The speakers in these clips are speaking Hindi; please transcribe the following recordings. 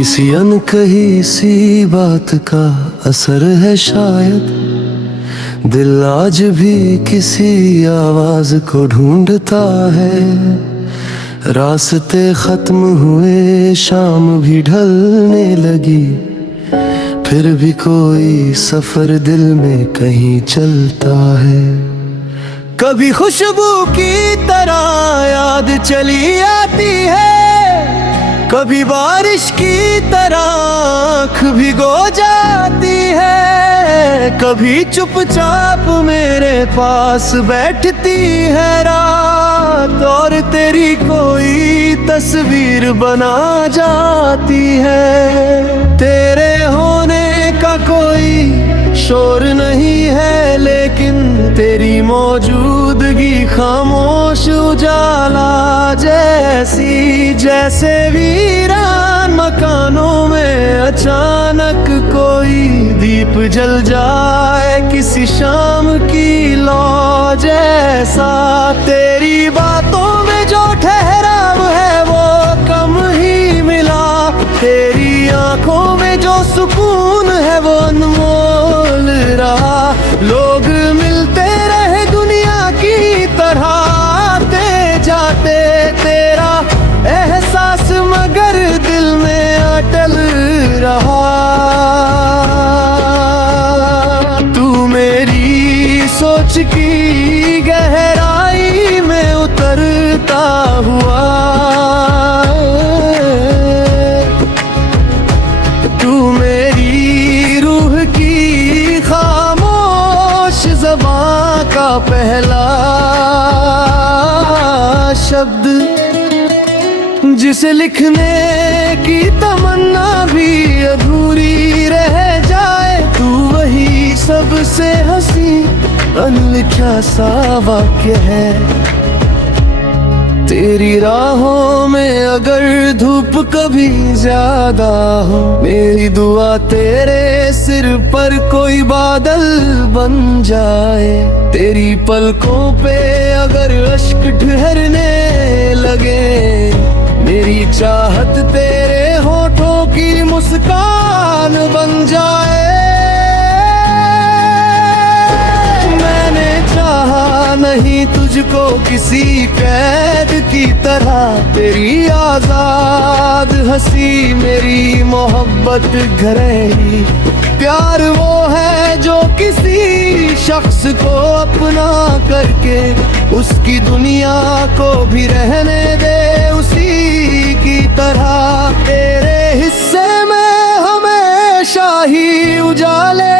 किसी अनकही सी बात का असर है शायद, दिल आज भी किसी आवाज को ढूंढता है। रास्ते खत्म हुए, शाम भी ढलने लगी, फिर भी कोई सफर दिल में कहीं चलता है। कभी खुशबू की तरह याद चली आती है, कभी बारिश की तरह आँख भिगो जाती है, कभी चुपचाप मेरे पास बैठती है रात और तेरी कोई तस्वीर बना जाती है। तेरे होने का कोई शोर नहीं है, लेकिन तेरी मौजूदगी खामोश उजाला जैसी, जैसे वीरान मकानों में अचानक कोई दीप जल जाए किसी शाम की लौ जैसा। तेरी बातों में जो ठहराव है वो कम ही मिला, तेरी आंखों में जो सुकून है वो अनमोल रहा। लोग मिलते रहे दुनिया की तरह, आते जाते तेरा एहसास मगर दिल में अटल रहा। तू मेरी सोच की गहराई में उतरता हुआ, तू मेरी रूह की खामोश ज़बां का पहला शब्द, जिसे लिखने की तमन्ना भी अधूरी रह जाए। तू वही सबसे हंसी अनलिखा सा वाक्य है। तेरी राहों में अगर धूप कभी ज्यादा हो, मेरी दुआ तेरे सिर पर कोई बादल बन जाए। तेरी पलकों पे अगर अश्क ठहरने लगे, मेरी चाहत तेरे होठों की मुस्कान बन जाए। मैंने चाहा नहीं तुझको किसी कैद की तरह, तेरी आजाद हंसी मेरी मोहब्बत घरेरी। प्यार वो है जो किसी शख्स को अपना करके उसकी दुनिया को भी रहने दे उसी की तरह। तेरे हिस्से में हमेशा ही उजाले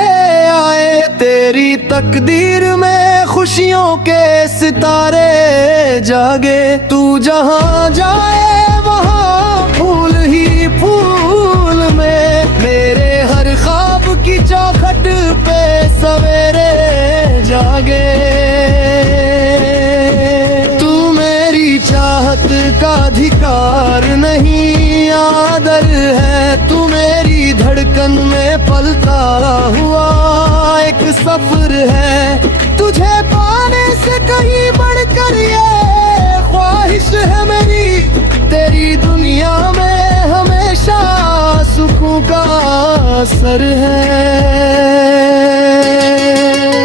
आए, तेरी तकदीर में खुशियों के सितारे जागे। तू जहाँ जाए वहाँ फूल ही फूल में, मेरे हर ख्वाब की चौखट पे सवेरे जागे। तू मेरी चाहत का अधिकार नहीं आदर है, तू मेरी धड़कन में पलता हुआ एक सफर है। तुझे पाने से कहीं बढ़कर ये ख्वाहिश है मेरी, तेरी दुनिया में हमेशा सुकून का असर है।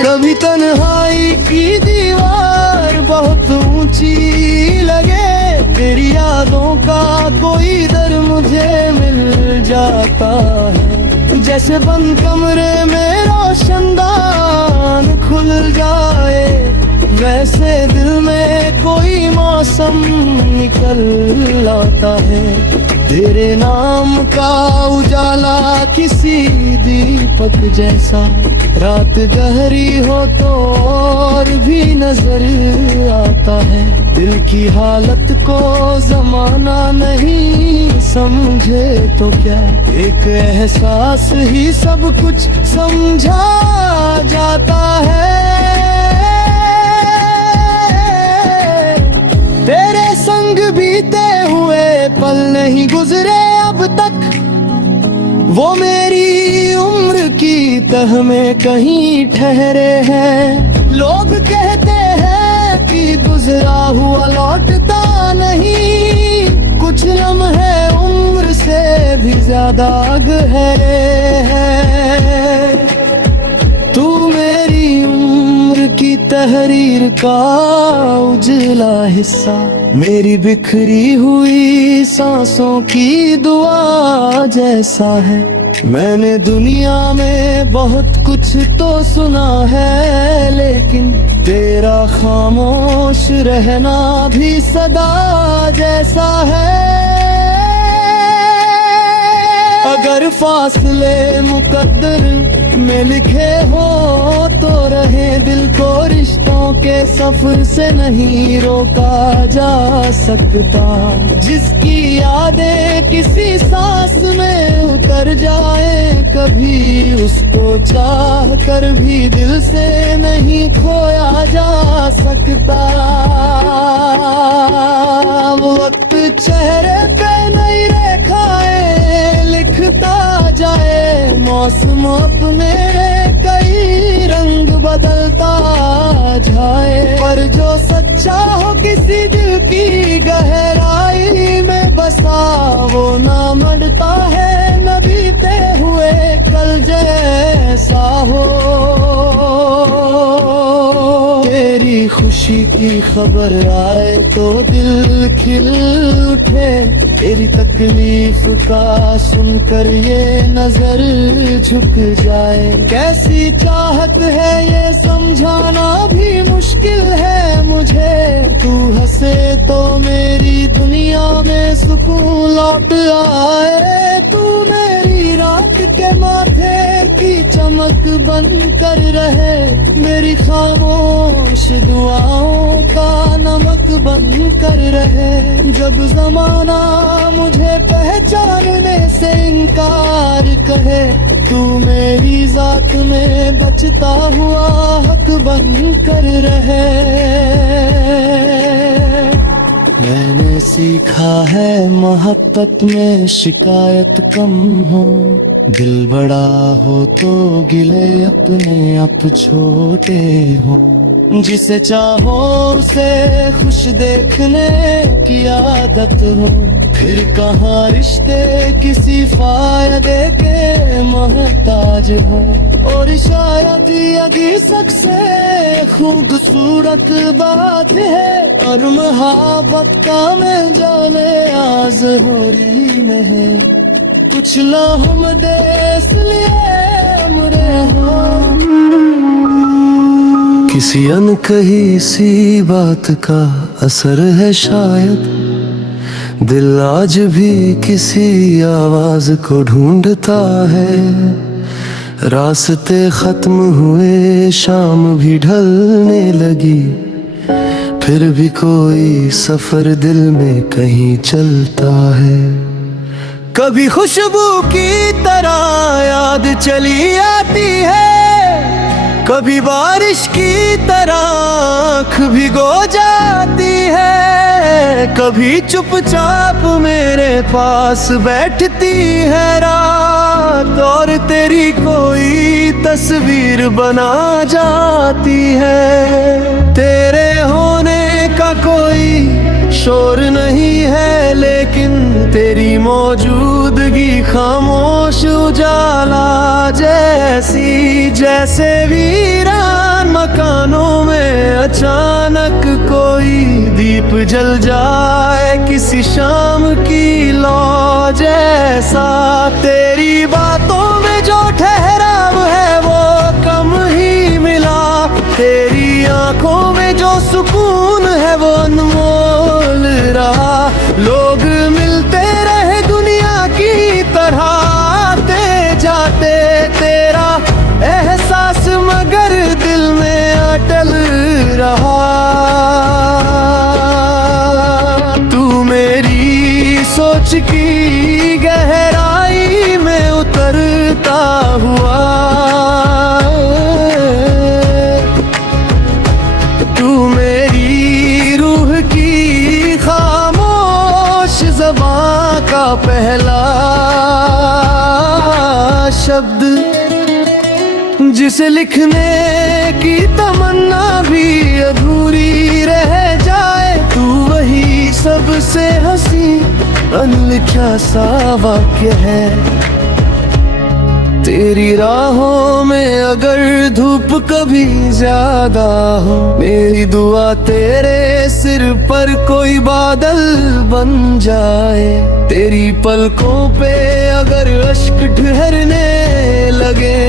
कभी तन्हाई की दीवार बहुत ऊंची लगे, तेरी यादों का कोई दर मुझे मिल जाता है। जैसे बंद कमरे में रोशनदान खुल जाए, वैसे दिल में कोई मौसम निकल आता है। तेरे नाम का उजाला किसी दीपक जैसा, रात गहरी हो तो और भी नजर आता है। दिल की हालत को जमाना नहीं समझे तो क्या, एक एहसास ही सब कुछ समझा जाता है। तेरे संग बीते हुए पल नहीं गुजरे अब तक, वो मेरी उम्र की तह में कहीं ठहरे हैं। लोग कहते हैं कि गुजरा हुआ लौटता नहीं, कुछ लम्हे उम्र से भी ज्यादा गहरे हैं। तू मेरी उम्र की तहरीर का उजला हिस्सा, मेरी बिखरी हुई सांसों की दुआ जैसा है। मैंने दुनिया में बहुत कुछ तो सुना है, लेकिन तेरा खामोश रहना भी सदा जैसा है। अगर फासले मुकद्दर में लिखे हो तो रहे, दिल को रिश्तों के सफर से नहीं रोका जा सकता। जिसकी यादें किसी सांस में उतर जाए, कभी उसको चाह कर भी दिल से नहीं खोया जा सकता। वक्त चेहरे पे नई रेखाएं लिखता जाए, मौसम अपने कई रंग बदलता जाए, पर जो सच्चा हो किसी दिल की गहराई में बसा, वो ना मरता है न बीते हुए कल जैसा हो। तेरी खुशी की खबर आए तो दिल खिल उठे, तेरी तकलीफ का सुनकर ये नजर झुक जाए। कैसी चाहत है ये समझाना भी मुश्किल है मुझे, तू हंसे तो मेरी दुनिया में सुकून लौट आए। तू मेरी रात के माथे की चमक बन कर रहे, मेरी खामोश दुआओं का नमक बन कर रहे। जब जमाना मुझे पहचानने से इनकार कहे, तू मेरी जात में बचता हुआ हक बन कर रहे। मैंने सीखा है मोहब्बत में शिकायत कम हो, दिल बड़ा हो तो गिले अपने आप छोटे हो। जिसे चाहो उसे खुश देखने की आदत हो, फिर कहाँ रिश्ते किसी फायदे के मोहताज हो। और शायद यही सबसे खूबसूरत बात है, और मोहब्बत का मिल जाने आज़-होरी में है। कुछ लम्हे देश लिए मुरे हो, किसी अनकही सी बात का असर है शायद। दिल आज भी किसी आवाज को ढूंढता है। रास्ते खत्म हुए, शाम भी ढलने लगी, फिर भी कोई सफर दिल में कहीं चलता है। कभी खुशबू की तरह याद चली आती है, कभी बारिश की तरह आँख भिगो जाती है, कभी चुपचाप मेरे पास बैठती है रात और तेरी कोई तस्वीर बना जाती है। तेरे होने का कोई शोर नहीं है, लेकिन तेरी मौजूदगी खामोश उजाला जैसी। जैसे वीरान मकानों में अचानक कोई दीप जल जाए, किसी शाम की लौ जैसा। तेरी बातों में जो ठहराव है वो कम ही मिला, तेरी आंखों में जो सुकून है वो अनमोल रहा। लोग मिलते रहे दुनिया की तरह, आते जाते तेरा एहसास मगर दिल में अटल रहा। तू मेरी सोच की गहराई में उतरता हुआ, तू मेरी रूह की खामोश ज़बां का पहला शब्द, जिसे लिखने की तमन्ना भी अधूरी रह जाए। तू वही सबसे हंसी अनलिखा सा वाक्य है। तेरी राहों में अगर धूप कभी ज्यादा हो, मेरी दुआ तेरे सिर पर कोई बादल बन जाए। तेरी पलकों पे अगर अश्क ठहरने लगे,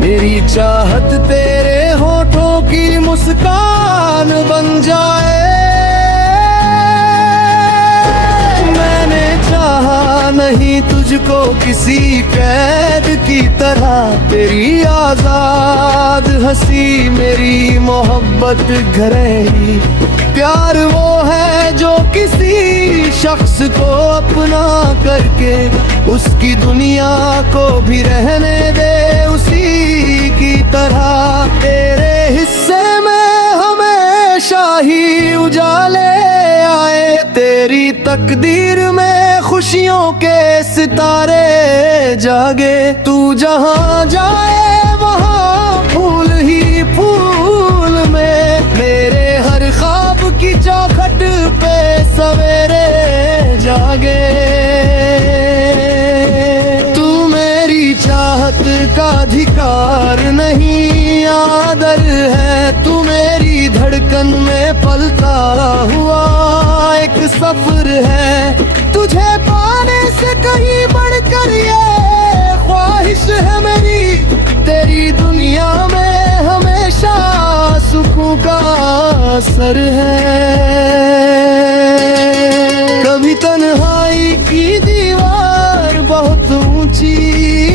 मेरी चाहत तेरे होठों की मुस्कान बन जाए। मैंने चाहा नहीं तुझको किसी कैद की तरह, तेरी आजाद हंसी मेरी मोहब्बत घरेरी। प्यार वो है जो किसी शख्स को अपना करके उसकी दुनिया को भी रहने दे उसी की तरह। तेरे हिस्से में हमेशा ही उजाले आए, तेरी तकदीर में खुशियों के सितारे जागे। तू जहाँ जाए वहाँ फूल ही फूल में, मेरे हर ख्वाब की चौखट पे सवेरे जागे। तू मेरी चाहत का अधिकार नहीं आदर है, तू मेरी धड़कन में पलता हुआ एक सफर है। तुझे पाने से कहीं बढ़कर ये ख्वाहिश है मेरी, तेरी दुनिया में हमेशा सुकून का असर है। कभी तन्हाई की दीवार बहुत ऊंची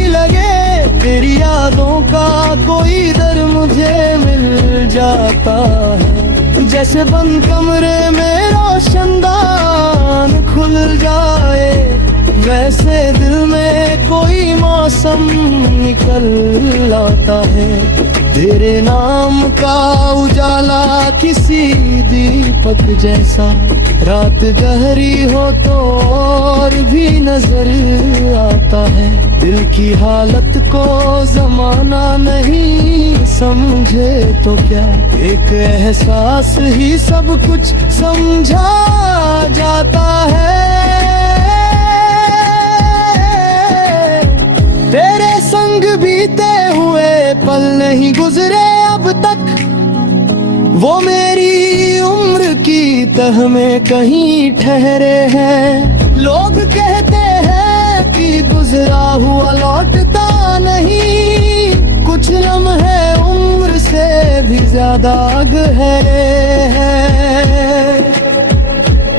लगे, तेरी यादों का कोई दर मुझे मिल जाता है। जैसे बंद कमरे में रोशनदान खुल जाए, वैसे दिल में कोई मौसम निकल आता है। तेरे नाम का उजाला किसी दीपक जैसा, रात गहरी हो तो और भी नजर आता है। दिल की हालत को जमाना नहीं समझे तो क्या, एक एहसास ही सब कुछ समझा जाता है। तेरे संग बीते हुए पल नहीं गुजरे अब तक, वो मेरी उम्र की तह में कहीं ठहरे हैं। लोग कहते हैं कि गुजरा हुआ लौटता नहीं, कुछ लम्हे उम्र से भी ज्यादा गहरे हैं।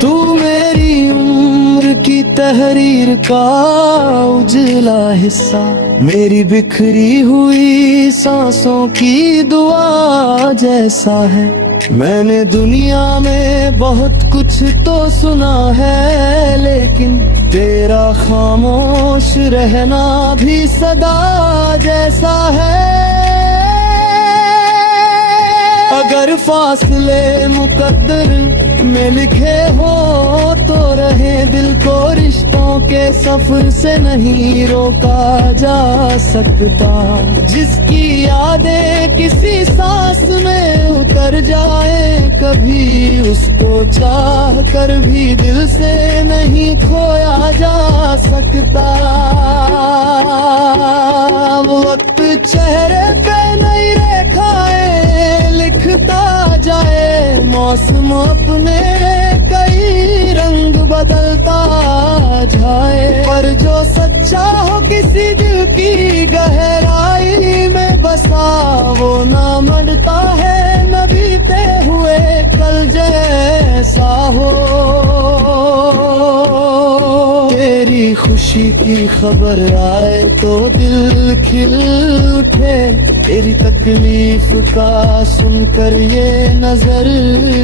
तू मेरी उम्र की तहरीर का उजला हिस्सा, मेरी बिखरी हुई सांसों की दुआ जैसा है। मैंने दुनिया में बहुत कुछ तो सुना है, लेकिन तेरा खामोश रहना भी सदा जैसा है। अगर फासले मुकद्दर में लिखे हो तो रहे, दिल को रिश्तों के सफर से नहीं रोका जा सकता। जिसकी यादें किसी सांस में उतर जाए, कभी उसको चाह कर भी दिल से नहीं खोया जा सकता। वक्त चेहरे पे नई रेखाएं लिखता जाए, मौसम अपने कई रंग बदलता जाए। पर जो सच्चा हो किसी दिल की गहराई में बसा, वो ना मरता है न बीते हुए कल जैसा हो। तेरी खुशी की खबर आए तो दिल खिल उठे, तेरी तकलीफ का सुनकर ये नजर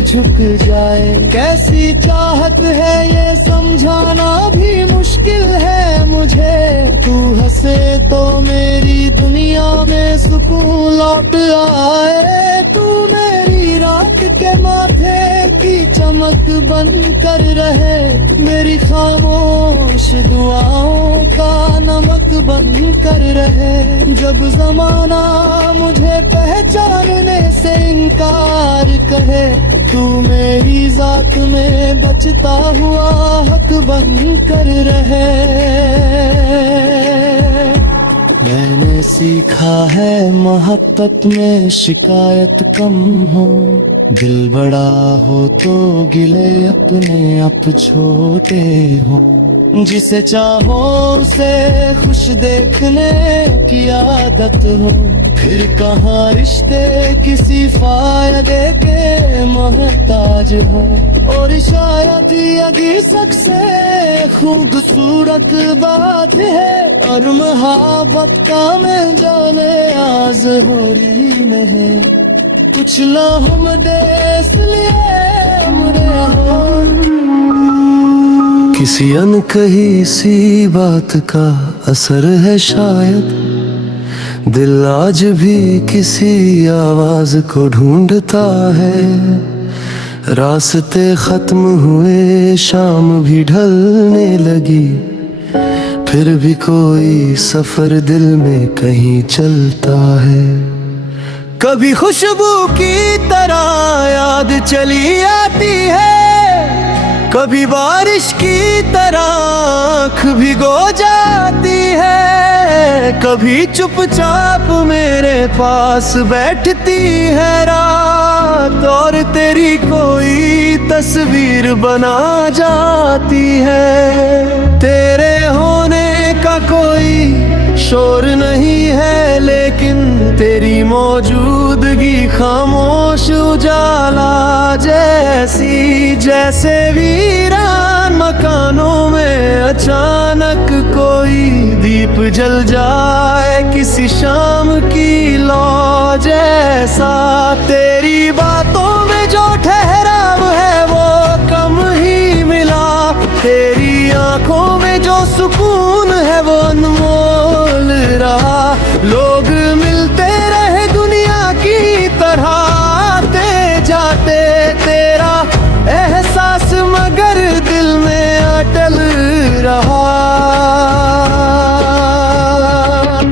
झुक जाए। कैसी चाहत है ये समझाना भी मुश्किल है मुझे, तू हंसे तो मेरी दुनिया में सुकून लौट आए। तू मेरी रात के माथे की चमक बन कर रहे, मेरी खामोश दुआओं का नमक बन कर रहे। जब जमाना मुझे पहचानने से इनकार कहे, तू मेरी जात में बचता हुआ हक बन कर रहे। मैंने सीखा है मोहब्बत में शिकायत कम हो, दिल बड़ा हो तो गिले अपने आप छोटे हो। जिसे चाहो उसे खुश देखने की आदत हो, फिर कहाँ रिश्ते किसी फायदे के मोहताज हो। और शायद यही सबसे खूबसूरत बात है, और मोहब्बत का मिल जाने आज हो रही में है। कुछ लम्हे देश लिए मुड़े हो, किसी अनकही सी बात का असर है शायद। दिल आज भी किसी आवाज को ढूंढता है। रास्ते खत्म हुए, शाम भी ढलने लगी, फिर भी कोई सफर दिल में कहीं चलता है। कभी खुशबू की तरह याद चली आती है, कभी बारिश की तरह आँख भिगो जाती है। कभी चुपचाप मेरे पास बैठती है रात, और तेरी कोई तस्वीर बना जाती है। तेरे होने का कोई शोर नहीं है, लेकिन तेरी मौजूदगी खामोश उजाला जैसी। जैसे वीरान मकानों में अचानक कोई दीप जल जाए, किसी शाम की लौ जैसा। तेरी बातों में जो ठहराव है वो कम ही मिला, तेरी आंखों में जो सुकून है वो अनमोल रहा। लोग मिलते रहे दुनिया की तरह, आते जाते तेरा एहसास मगर दिल में अटल रहा।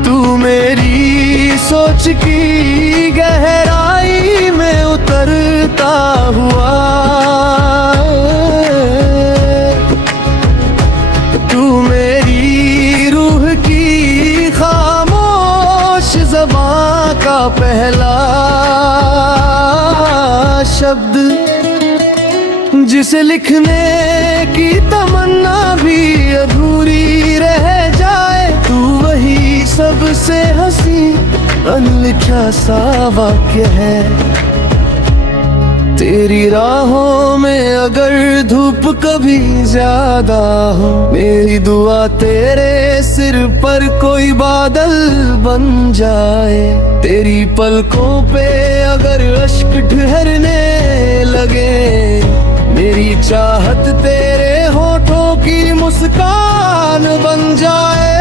तू मेरी सोच की गहराई में उतरता हुआ, तू मेरी रूह की खामोश ज़बां का पहला शब्द, जिसे लिखने की तमन्ना भी अधूरी रह जाए। तू वही सबसे हंसी अनलिखा सा वाक्य है। तेरी राहों में अगर धूप कभी ज्यादा हो, मेरी दुआ तेरे सिर पर कोई बादल बन जाए। तेरी पलकों पे अगर अश्क ठहरने लगे, मेरी चाहत तेरे होठों की मुस्कान बन जाए।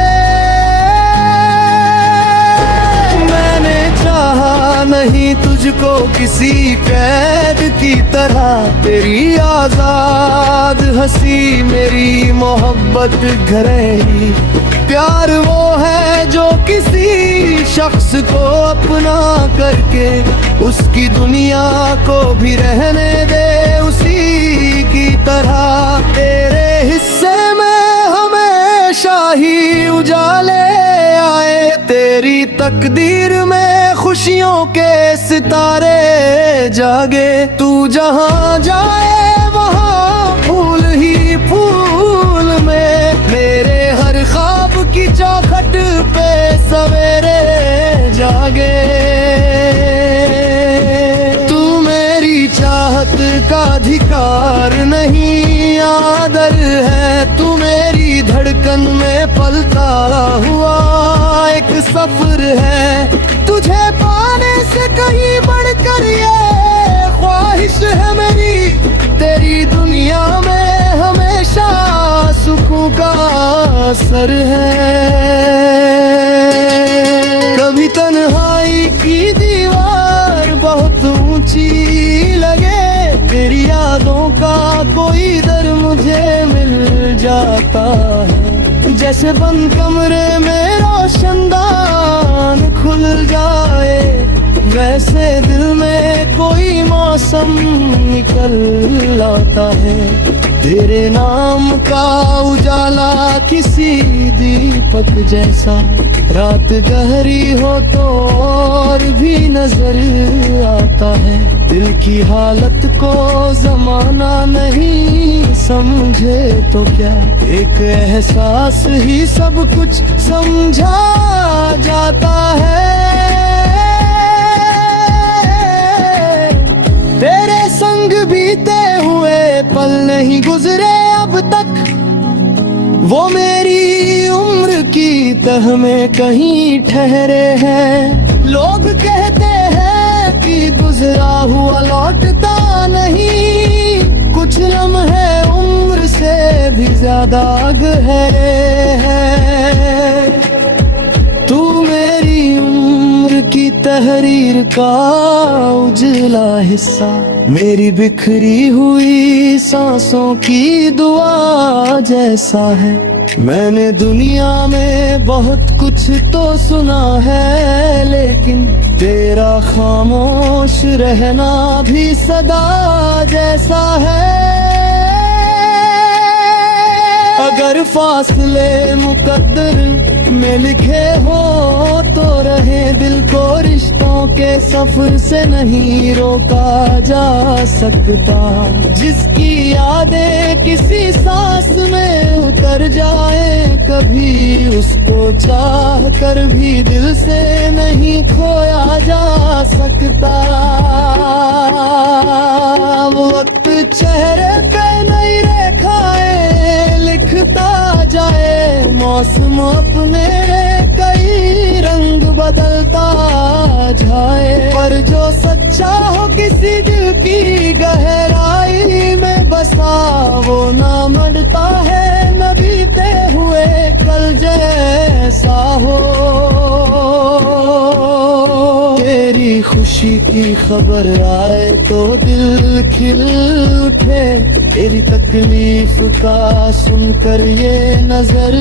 मैंने चाहा नहीं तुझको किसी कैद की तरह, तेरी आजाद हंसी मेरी मोहब्बत घरेरी। प्यार वो है जो किसी शख्स को अपना करके उसकी दुनिया को भी रहने दे उसी की तरह। तेरे हिस्से में हमेशा ही उजाले आए, तेरी तकदीर में खुशियों के सितारे जागे। तू जहाँ जाए वहाँ फूल ही फूल में, मेरे हर ख्वाब की चौखट पे सवेरे जागे। तू मेरी चाहत का अधिकार नहीं आदर है, तू मेरी धड़कन में पलता हुआ एक सफर है। तुझे पाने से कहीं बढ़कर ये ख्वाहिश है मेरी, तेरी दुनिया में हमेशा सुकून का असर है। कभी तन्हाई की दीवार बहुत ऊंची लगे, तेरी यादों का कोई दर मुझे मिल जाता है। जैसे बंद कमरे में रोशनदान खुल जाए, वैसे दिल में कोई मौसम निकल आता है। तेरे नाम का उजाला किसी दीपक जैसा, रात गहरी हो तो और भी नजर आता है। दिल की हालत को जमाना नहीं समझे तो क्या, एक एहसास ही सब कुछ समझा जाता है। तेरे संग बीते हुए पल नहीं गुजरे अब तक, वो मेरी उम्र की तह में कहीं ठहरे हैं। लोग कहते हैं कि गुजरा हुआ लौटता नहीं, कुछ लम्हे उम्र से भी ज्यादा गहरे हैं। तू मेरी उम्र की तहरीर का उजला हिस्सा, मेरी बिखरी हुई सांसों की दुआ जैसा है। मैंने दुनिया में बहुत कुछ तो सुना है, लेकिन तेरा खामोश रहना भी सदा जैसा है। अगर फासले मुकद्दर में लिखे हो तो रहे, दिल को रिश्तों के सफर से नहीं रोका जा सकता। जिसकी यादें किसी सांस में उतर जाए, कभी उसको चाह कर भी दिल से नहीं खोया जा सकता। वक्त चेहरे पे नई रेखाएं लिखता जाए, मौसम अपने कई रंग बदलता जाए, पर जो सच्चा हो किसी दिल की गहराई में बसा, वो ना मरता है न बीते हुए कल जैसा हो। तेरी खुशी की खबर आए तो दिल खिल उठे, तेरी तकलीफ का सुनकर ये नजर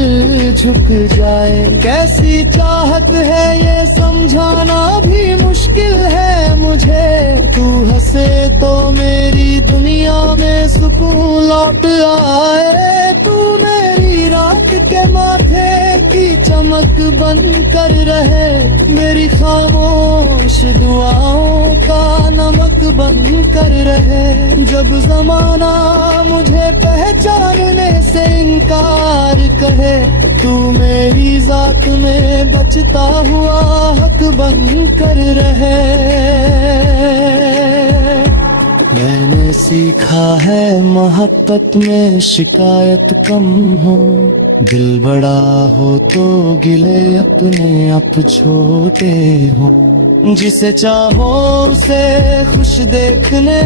झुक जाए। कैसी चाहत है ये समझाना भी मुश्किल है मुझे, तू हंसे तो मेरी दुनिया में सुकून लौट आए। तू मेरी रात के माथे की चमक बन कर रहे, मेरी खामोश दुआओं का नमक बन कर रहे। जब जमाना मुझे पहचानने से इनकार कहे, तू मेरी जात में बचता हुआ हक बन कर रहे। मैंने सीखा है मोहब्बत में शिकायत कम हो, दिल बड़ा हो तो गिले अपने आप छोटे हो। जिसे चाहो उसे खुश देखने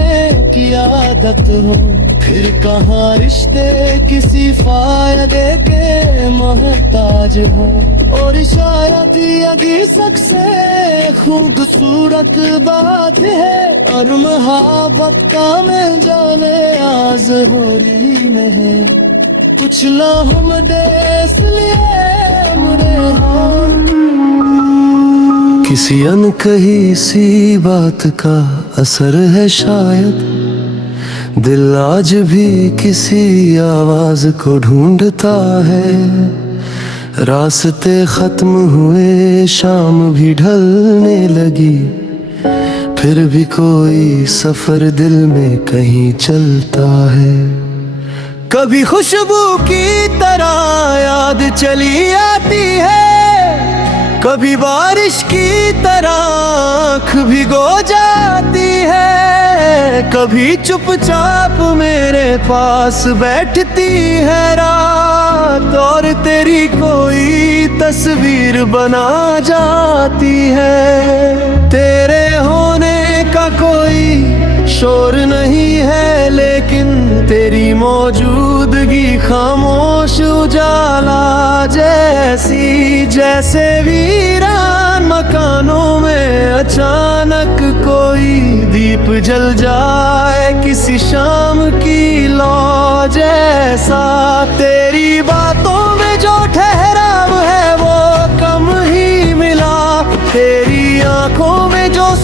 की आदत हो, फिर कहाँ रिश्ते किसी फायदे के मोहताज हो। और शायद यही सबसे खूबसूरत बात है, और मोहब्बत का मिल जाने आज हो रही में है। कुछ लम्हों देश लिए मुरे किसी अनकही सी बात का असर है शायद, दिल आज भी किसी आवाज को ढूंढता है। रास्ते खत्म हुए, शाम भी ढलने लगी, फिर भी कोई सफर दिल में कहीं चलता है। कभी खुशबू की तरह याद चली आती है, कभी बारिश की तरह आँख भिगो जाती है। कभी चुपचाप मेरे पास बैठती है रात, और तेरी कोई तस्वीर बना जाती है। तेरे होने का कोई शोर नहीं है, लेकिन तेरी मौजूदगी खामोश उजाला जैसी। जैसे वीरान मकानों में अचानक कोई दीप जल जाए, किसी शाम की लौ जैसा। तेरी बातों में जो ठहराव है वो कम ही मिला, तेरी आंखों में जो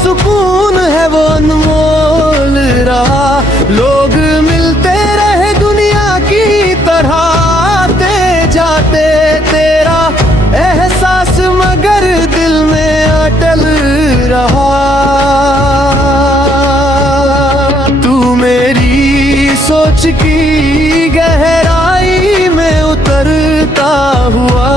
सोच की गहराई में उतरता हुआ,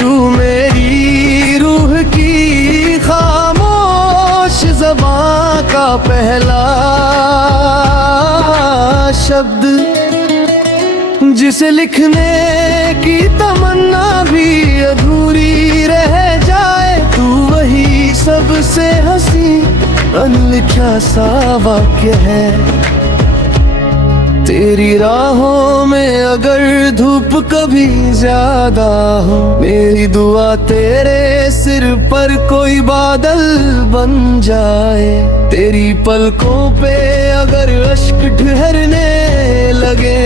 तू मेरी रूह की खामोश ज़बां का पहला शब्द, जिसे लिखने की तमन्ना भी अधूरी रह जाए। तू वही सबसे हंसी अनलिखा सा वाक्य है। तेरी राहों में अगर धूप कभी ज्यादा हो, मेरी दुआ तेरे सिर पर कोई बादल बन जाए। तेरी पलकों पे अगर अश्क ठहरने लगे,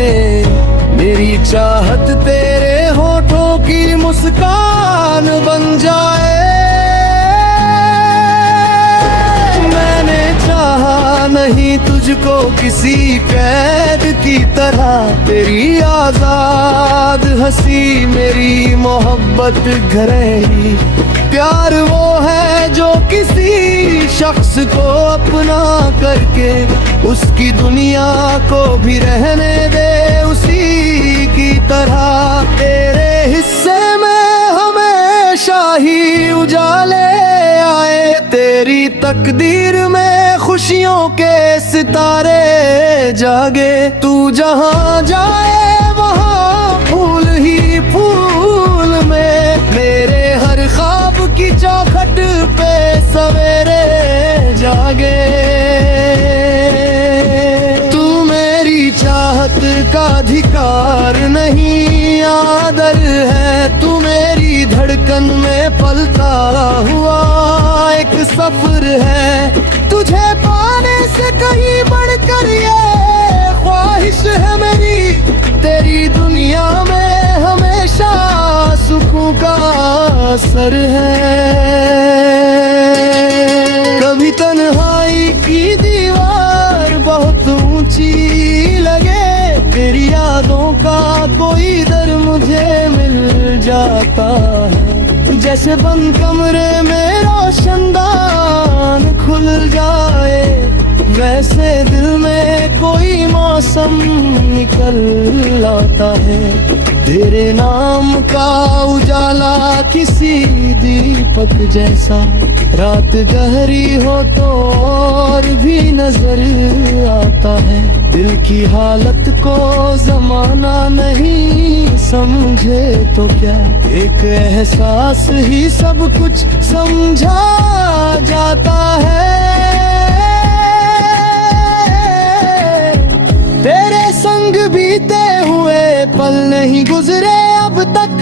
मेरी चाहत तेरे होठों की मुस्कान बन जाए। मैंने चाहा नहीं तुझको किसी कैद की तरह, तेरी आजाद हंसी मेरी मोहब्बत घरेरी। प्यार वो है जो किसी शख्स को अपना करके उसकी दुनिया को भी रहने दे उसी की तरह। तेरे हिस्से में हमेशा ही उजाले आए, तेरी तकदीर में खुशियों के सितारे जागे। तू जहाँ जाए वहाँ फूल ही फूल में, मेरे हर ख्वाब की चौखट पे सवेरे जागे। तू मेरी चाहत का अधिकार नहीं आदर है, तू मेरी धड़कन में पलता हुआ एक सफर है। तुझे पाने से कहीं बढ़कर ये ख्वाहिश है मेरी, तेरी दुनिया में हमेशा सुकून का असर है। कभी तन्हाई की दीवार बहुत ऊंची लगे, तेरी यादों का कोई दर मुझे मिल जाता है। जैसे बंद कमरे में रोशनदान खुल जाए, वैसे दिल में कोई मौसम निकल आता है। तेरे नाम का उजाला किसी दीपक जैसा, रात गहरी हो तो और भी नजर आता है। दिल की हालत को जमाना नहीं समझे तो क्या, एक एहसास ही सब कुछ समझा जाता है। तेरे संग बीते हुए पल नहीं गुजरे अब तक,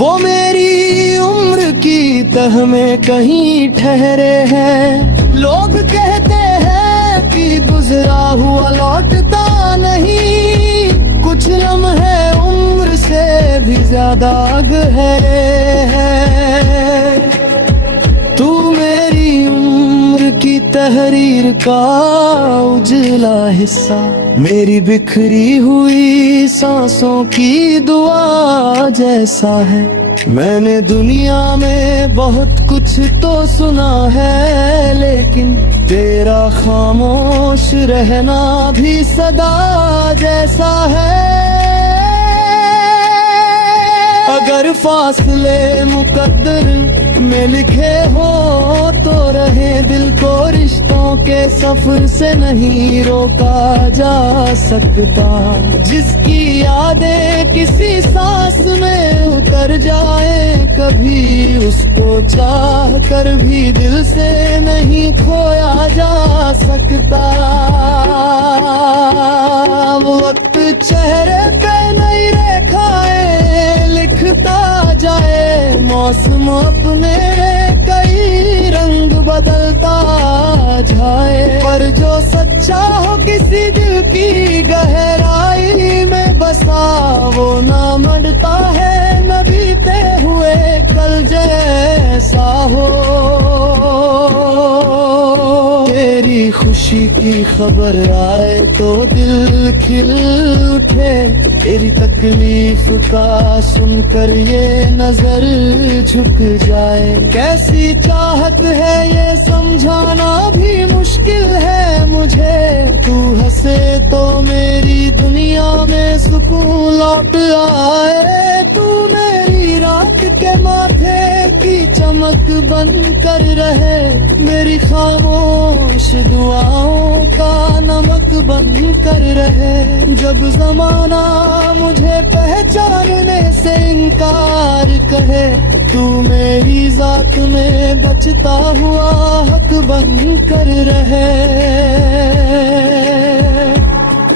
वो मेरी उम्र की तह में कहीं ठहरे हैं। लोग कहते हैं कि गुजरा हुआ लौटता नहीं, कुछ लम्हे उम्र से भी ज्यादा गहरे हैं। तू मेरी उम्र की तहरीर का उजला हिस्सा, मेरी बिखरी हुई सांसों की दुआ जैसा है। मैंने दुनिया में बहुत कुछ तो सुना है, लेकिन तेरा खामोश रहना भी सदा जैसा है। अगर फासले मुकद्दर में लिखे हो तो रहे, दिल को रिश्तों के सफर से नहीं रोका जा सकता। जिसकी यादें किसी सांस में उतर जाए, कभी उसको चाह कर भी दिल से नहीं खोया जा सकता। वक्त चेहरे पे नई रेखाएं लिखता जाए, मौसम अपने कई रंग बदलता जाए, पर जो सच्चा हो किसी दिल की गहराई में बसा, वो ना मरता है न बीते हुए कल जैसा हो। तेरी खुशी की खबर आए तो दिल खिल उठे, तेरी तकलीफ का सुनकर ये नजर झुक जाए। कैसी चाहत है ये समझाना भी मुश्किल है मुझे, तू हंसे तो मेरी दुनिया में सुकून लौट आए। तू मेरी रात के माथे की चमक बन कर रहे, मेरी खामोश दुआओं का नमक बन कर रहे। जब जमाना मुझे पहचानने से इनकार कहे, तू मेरी जात में बचता हुआ हक बन कर रहे।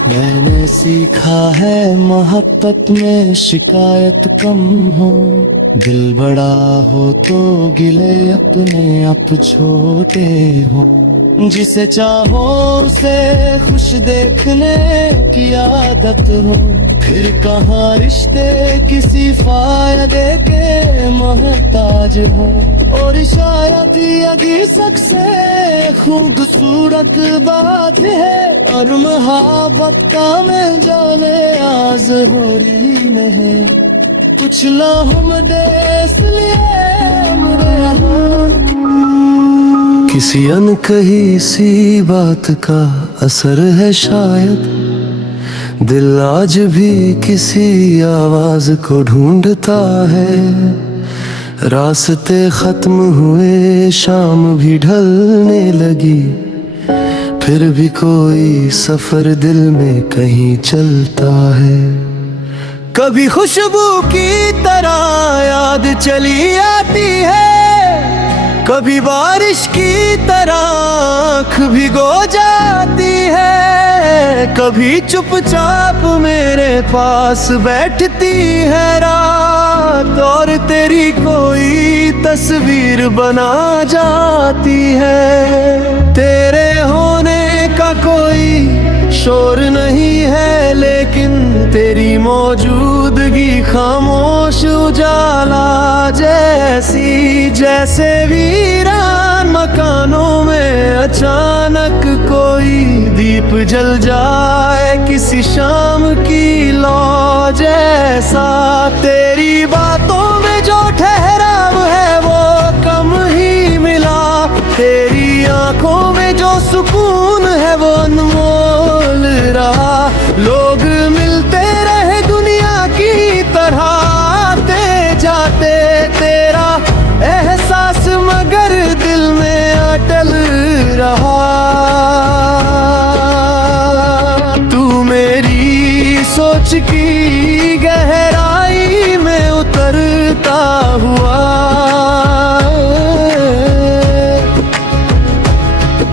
मैंने सीखा है मोहब्बत में शिकायत कम हो, दिल बड़ा हो तो गिले अपने आप छोटे हो। जिसे चाहो उसे खुश देखने की आदत हो, फिर कहाँ रिश्ते किसी फायदे के मोहताज हो। और शायद यही सबसे खूबसूरत बात है, और मोहब्बत का मिल जाने आज होरी में है। कुछ लम्हों देश लिए किसी अनकही सी बात का असर है शायद, दिल आज भी किसी आवाज को ढूंढता है। रास्ते खत्म हुए, शाम भी ढलने लगी, फिर भी कोई सफर दिल में कहीं चलता है। कभी खुशबू की तरह याद चली आती है, कभी बारिश की तरह आँख भिगो जाती है। कभी चुपचाप मेरे पास बैठती है रात, और तेरी कोई तस्वीर बना जाती है। तेरे होने का कोई शोर नहीं है, लेकिन तेरी मौजूदगी खामोश उजाला जैसी। जैसे वीरान मकानों में अचानक कोई दीप जल जाए, किसी शाम की लौ जैसा। तेरी बातों में जो ठहराव है वो कम ही मिला, तेरी आंखों में जो सुकून है वो अनमोल रहा। लोग मिलते रहे दुनिया की तरह, आते जाते तेरा एहसास मगर दिल में अटल रहा। तू मेरी सोच की गहराई में उतरता हुआ,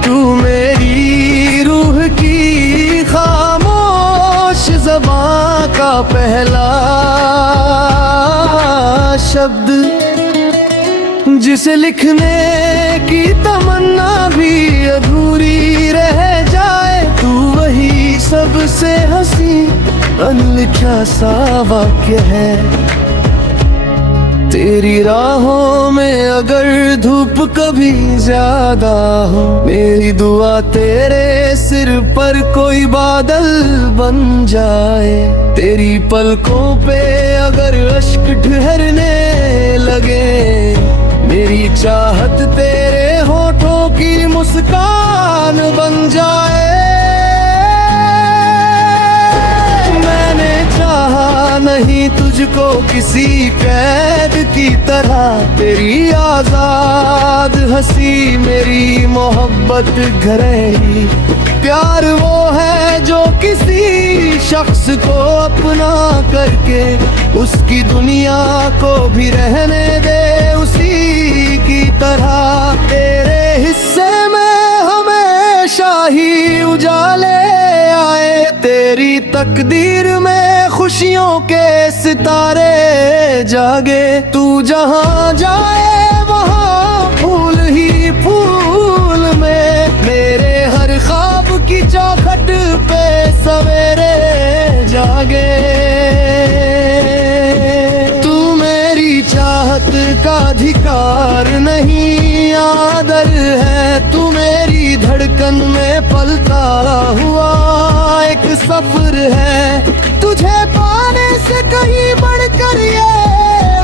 तू मेरी रूह की खामोश ज़बां का पहला शब्द, जिसे लिखने की तमन्ना भी अधूरी रह जाए। तू वही सबसे हंसी अनलिखा सा वाक्य है। तेरी राहों में अगर धूप कभी ज्यादा हो, मेरी दुआ तेरे सिर पर कोई बादल बन जाए। तेरी पलकों पे अगर अश्क ठहरने लगे, मेरी चाहत तेरे होठों की मुस्कान बन जाए। मैंने चाहा नहीं तुझको किसी कैद की तरह, तेरी आजाद हंसी मेरी मोहब्बत घरेरी। प्यार वो है जो किसी शख्स को अपना करके उसकी दुनिया को भी रहने दे उसी की तरह। तेरे हिस्से में हमेशा ही उजाले आए, तेरी तकदीर में खुशियों के सितारे जागे। तू जहाँ जाए वहाँ फूल ही फूल में, मेरे हर ख्वाब की चौखट पे सवेरे जागे। तू मेरी चाहत का अधिकार प्यार नहीं आदर है, तू मेरी धड़कन में पलता हुआ एक सफर है। तुझे पाने से कहीं बढ़कर ये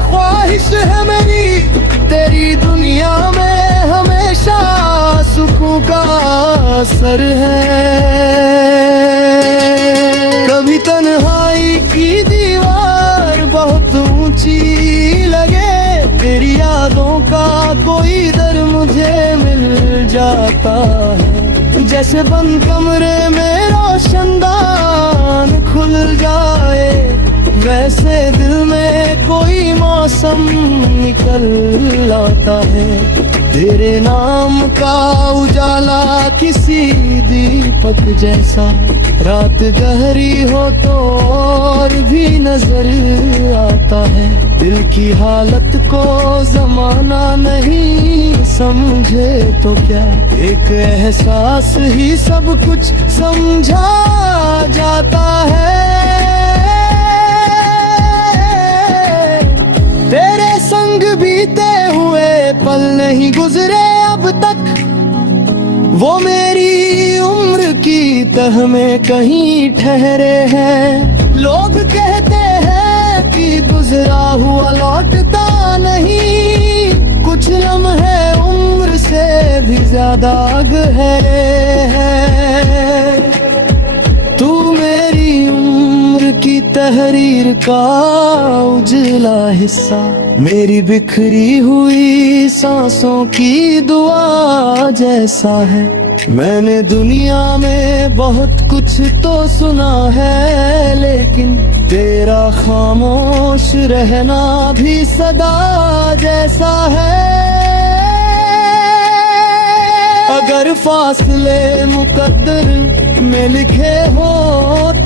ख्वाहिश है मेरी, तेरी दुनिया में हमेशा सुकून का असर है। कभी तन्हाई की दीवार बहुत ऊंची लगे, तेरी यादों का कोई दर मुझे मिल जाता है। जैसे बंद कमरे में रोशनदान खुल जाए, वैसे दिल में कोई मौसम निकल आता है। तेरे नाम का उजाला किसी दीपक जैसा, रात गहरी हो तो और भी नजर आता है। दिल की हालत को जमाना नहीं समझे तो क्या, एक एहसास ही सब कुछ समझा जाता है। तेरे संग बीते हुए पल नहीं गुजरे अब तक, वो मेरी उम्र की तह में कहीं ठहरे हैं। लोग कहते हैं कि गुजरा हुआ लौटता नहीं, कुछ लम्हे उम्र से भी ज्यादा गहरे हैं। तू मेरी उम्र की तहरीर का उजला हिस्सा, मेरी बिखरी हुई सांसों की दुआ जैसा है। मैंने दुनिया में बहुत कुछ तो सुना है, लेकिन तेरा खामोश रहना भी सदा जैसा है। अगर फासले मुकद्दर में लिखे हो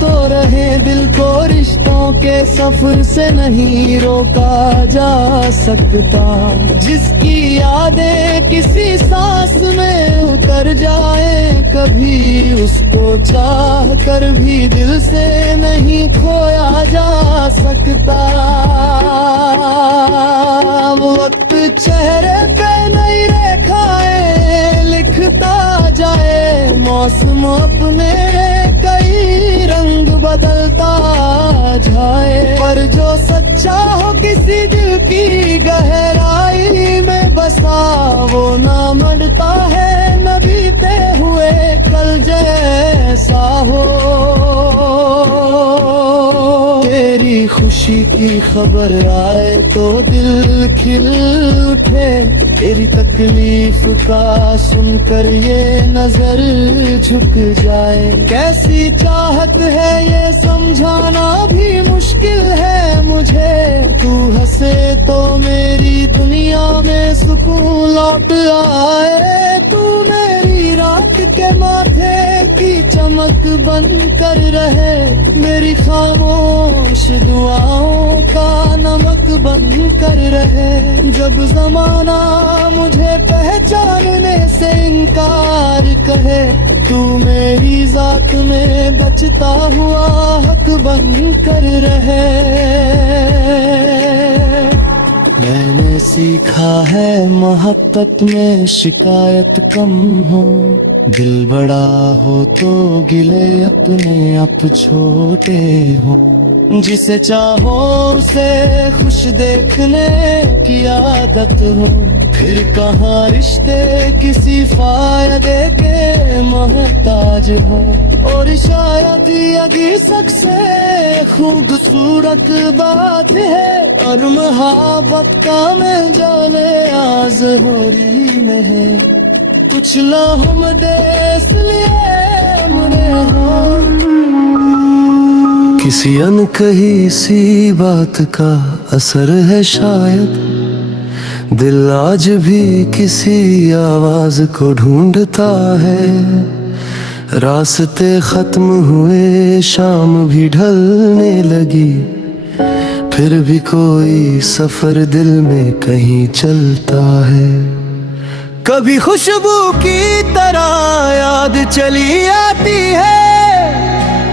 तो रहे, दिल को रिश्तों के सफर से नहीं रोका जा सकता। जिसकी यादें किसी सांस में उतर जाए, कभी उसको चाह कर भी दिल से नहीं खोया जा सकता। वक्त चेहरे पे नई रेखाएं लिखता जाए, मौसम अपने कई रंग बदलता जाए, पर जो सच्चा हो किसी दिल की गहराई में बसा, वो ना मरता है न बीते हुए कल जैसा हो। तेरी खुशी की खबर आए तो दिल खिल उठे, तेरी तकलीफ का सुनकर ये नजर झुक जाए। कैसी चाहत है ये समझाना भी मुश्किल है मुझे, तू हंसे तो मेरी दुनिया में सुकून लौट आए। तू मेरी रात के माथे की चमक बन कर रहे, मेरी खामोश दुआओं का नमक बन कर रहे। जब जमाना मुझे पहचानने से इनकार कहे, तू मेरी जात में बचता हुआ हक बन कर रहे। मैंने सीखा है मोहब्बत में शिकायत कम हो, दिल बड़ा हो तो गिले अपने आप छोटे हो। जिसे चाहो उसे खुश देखने की आदत हो, फिर कहाँ रिश्ते किसी फायदे के मोहताज हो। और शायद यही सबसे खूबसूरत बात है, और मोहब्बत का मिल जाने आज़-होरी में है। कुछ लम्हे देश लिए मुड़े हो, किसी अनकही सी बात का असर है शायद। दिल आज भी किसी आवाज को ढूंढता है, रास्ते खत्म हुए शाम भी ढलने लगी, फिर भी कोई सफर दिल में कहीं चलता है। कभी खुशबू की तरह याद चली आती है,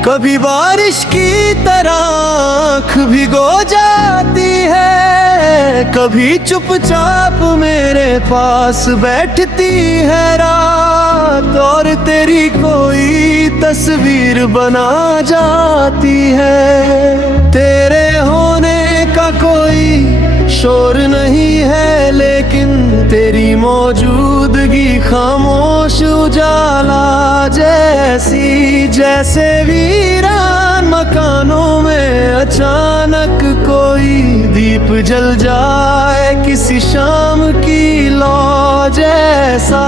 कभी बारिश की तरह आँख भिगो जाती है। कभी चुपचाप मेरे पास बैठती है रात, और तेरी कोई तस्वीर बना जाती है। तेरे होने का कोई शोर नहीं है, लेकिन तेरी मौजूदगी खामोश उजाला जैसी। जैसे वीरान मकानों में अचानक कोई दीप जल जाए, किसी शाम की लौ जैसा।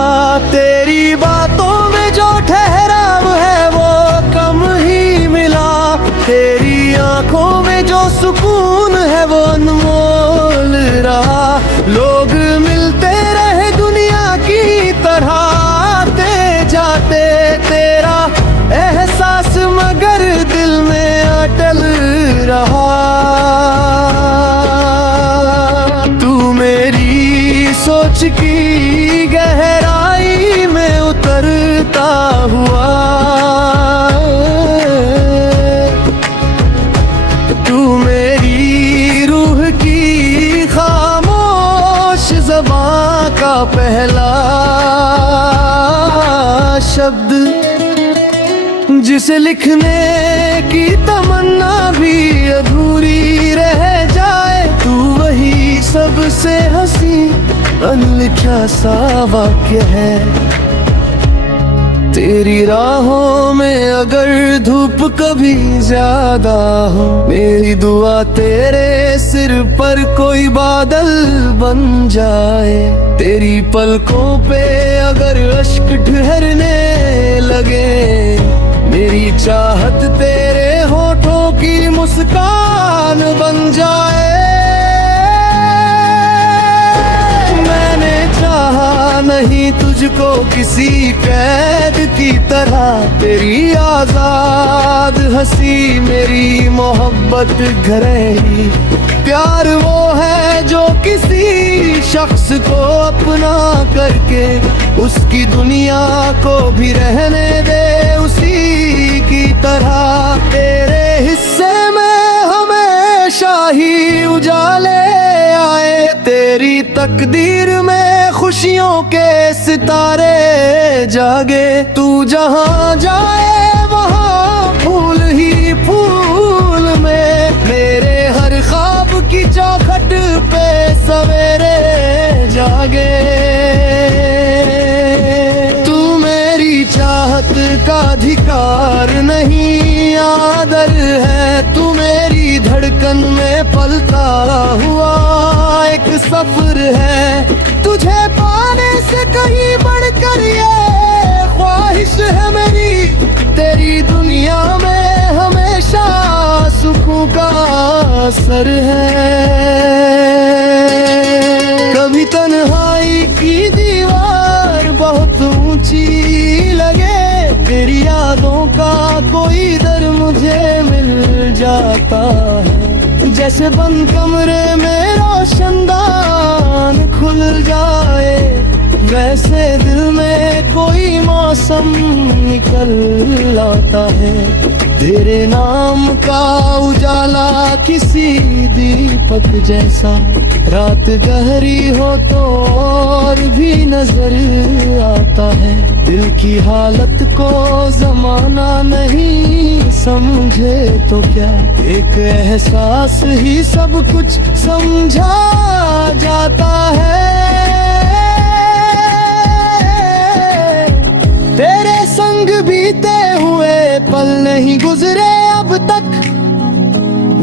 तेरी बातों में जो ठहराव है वो कम ही मिला, तेरी आंखों में जो सुकून है वो अनमोल रहा। लोग मिलते रहे दुनिया की तरह, आते जाते तेरा एहसास मगर दिल में अटल रहा। तू मेरी सोच की गहराई में उतरता हुआ, तू मेरी रूह की खामोश ज़बां का पहला शब्द, जिसे लिखने की तमन्ना भी अधूरी रह जाए। तू वही सबसे हंसी अनलिखा सा वाक्य है। तेरी राहों में अगर धूप कभी ज्यादा हो, मेरी दुआ तेरे सिर पर कोई बादल बन जाए। तेरी पलकों पे अगर अश्क ठहरने लगे, मेरी चाहत तेरे होठों की मुस्कान बन जाए। मैंने चाहा नहीं तुझको किसी कैद की तरह, तेरी आजाद हंसी मेरी मोहब्बत घरेरी। प्यार वो है जो किसी शख्स को अपना करके उसकी दुनिया को भी रहने दे उसी की तरह। तेरे हिस्से में हमेशा ही उजाले आए, तेरी तकदीर में खुशियों के सितारे जागे। तू जहाँ जाए वहाँ फूल ही फूल में, मेरे हर ख्वाब की चौखट पे सवेरे जागे। तू मेरी चाहत का अधिकार नहीं आदर है, तू मेरी धड़कन में पलता हुआ एक सफर है। तुझे पाने से कहीं बढ़कर ये ख्वाहिश है मेरी, तेरी दुनिया में हमेशा सुखों का असर है। कभी तन्हाई की दीवार बहुत ऊंची लगे, तेरी यादों का कोई दर मुझे मिल जाता है। जैसे बंद कमरे में रोशनदान खुल जाए, वैसे दिल में कोई मौसम निकल आता है। तेरे नाम का उजाला किसी दीपक जैसा, रात गहरी हो तो और भी नजर आता है। दिल की हालत को जमाना नहीं समझे तो क्या, एक एहसास ही सब कुछ समझा जाता है। तेरे संग बीते हुए पल नहीं गुजरे अब तक,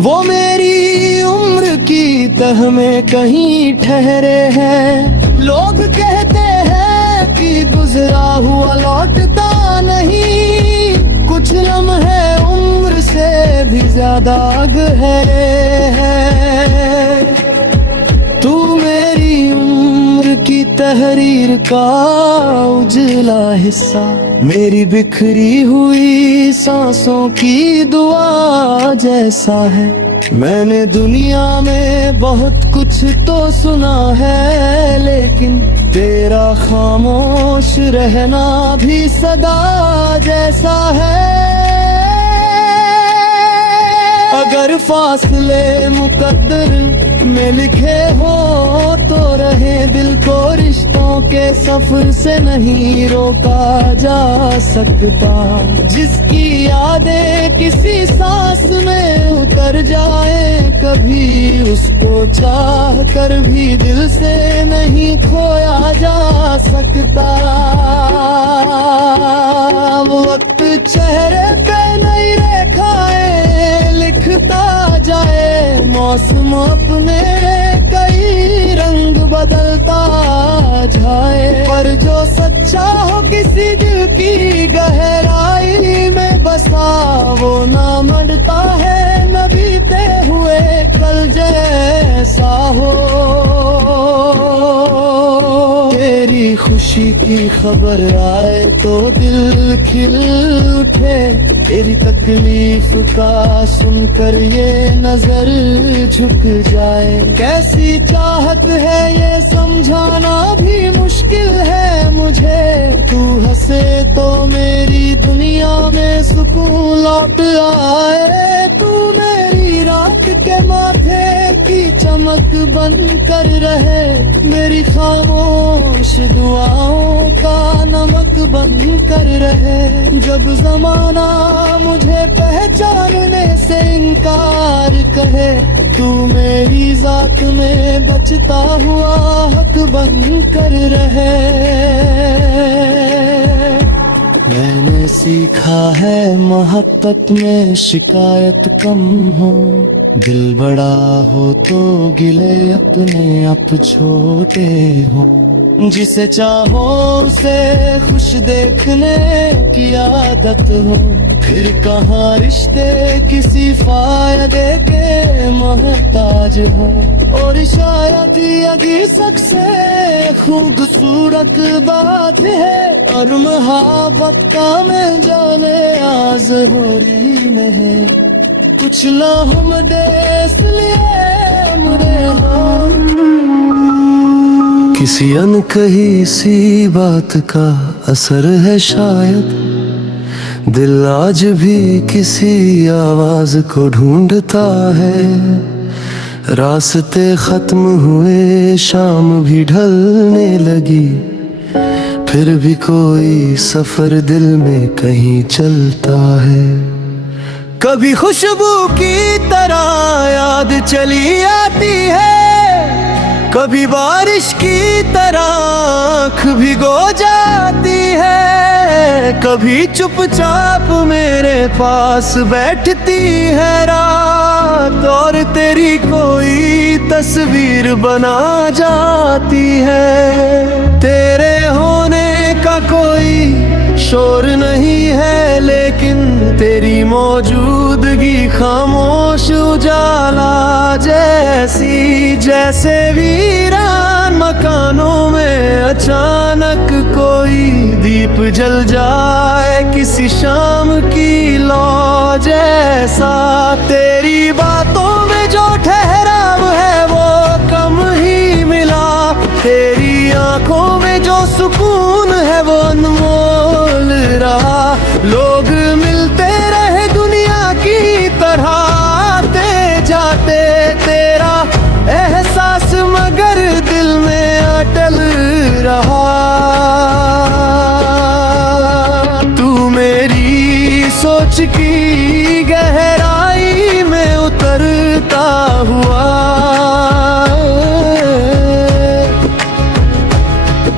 वो मेरी उम्र की तह में कहीं ठहरे हैं। लोग कहते हैं कि गुजरा हुआ लौटता नहीं, कुछ लम्हे उम्र से भी ज्यादा गहरे हैं। तू मेरी उम्र की तहरीर का उजला हिस्सा, मेरी बिखरी हुई सांसों की दुआ जैसा है। मैंने दुनिया में बहुत कुछ तो सुना है, लेकिन तेरा खामोश रहना भी सदा जैसा है। अगर फासले मुकद्दर में लिखे हो तो रहे, दिल को रिश्तों के सफर से नहीं रोका जा सकता। जिसकी यादें किसी सांस में उतर जाए, कभी उसको चाह कर भी दिल से नहीं खोया जा सकता। वक्त चेहरे पे नई रेखाएं लिखता जाए, मौसम अपने कई रंग बदलता जाए, पर जो सच्चा हो किसी दिल की गहराई में बसा, वो ना मरता है न बीते हुए कल जैसा हो। तेरी खुशी की खबर आए तो दिल खिल उठे, तेरी तकलीफ का सुनकर ये नजर झुक जाए। कैसी चाहत है ये समझाना भी मुश्किल है मुझे, तू हंसे तो मेरी दुनिया में सुकून लौट आए। तू मेरी रात के माथे की चमक बन कर रहे, मेरी खामोश दुआओं का नमक बन कर रहे। जब जमाना मुझे पहचानने से इनकार कहे, तू मेरी जात में बचता हुआ हक बन कर रहे। मैंने सीखा है मोहब्बत में शिकायत कम हो, दिल बड़ा हो तो गिले अपने आप छोटे हो। जिसे चाहो उसे खुश देखने की आदत हो, फिर कहाँ रिश्ते किसी फायदे के मोहताज हो। और शायद यही सबसे खूबसूरत बात है, और मोहब्बत का मैं जाने आज होरी में है। कुछ लहम देश लिए मुरे हो, किसी अनकही सी बात का असर है शायद, दिल आज भी किसी आवाज को ढूंढता है। रास्ते खत्म हुए, शाम भी ढलने लगी, फिर भी कोई सफर दिल में कहीं चलता है। कभी खुशबू की तरह याद चली आती है, कभी बारिश की तरह आँख भिगो जाती है, कभी चुपचाप मेरे पास बैठती है रात, और तेरी कोई तस्वीर बना जाती है। तेरे होने का कोई शोर नहीं है, लेकिन तेरी मौजूदगी खामोश उजाला जैसी। जैसे वीरान मकानों में अचानक कोई दीप जल जाए, किसी शाम की लौ जैसा। तेरी बातों में जो ठहराव है वो कम ही मिला, तेरी आंखों में जो सुकून है वो अनमोल रहा। लोग मिलते रहे दुनिया की तरह, आते जाते तेरा एहसास मगर दिल में अटल रहा। तू मेरी सोच की गहराई में उतरता हुआ,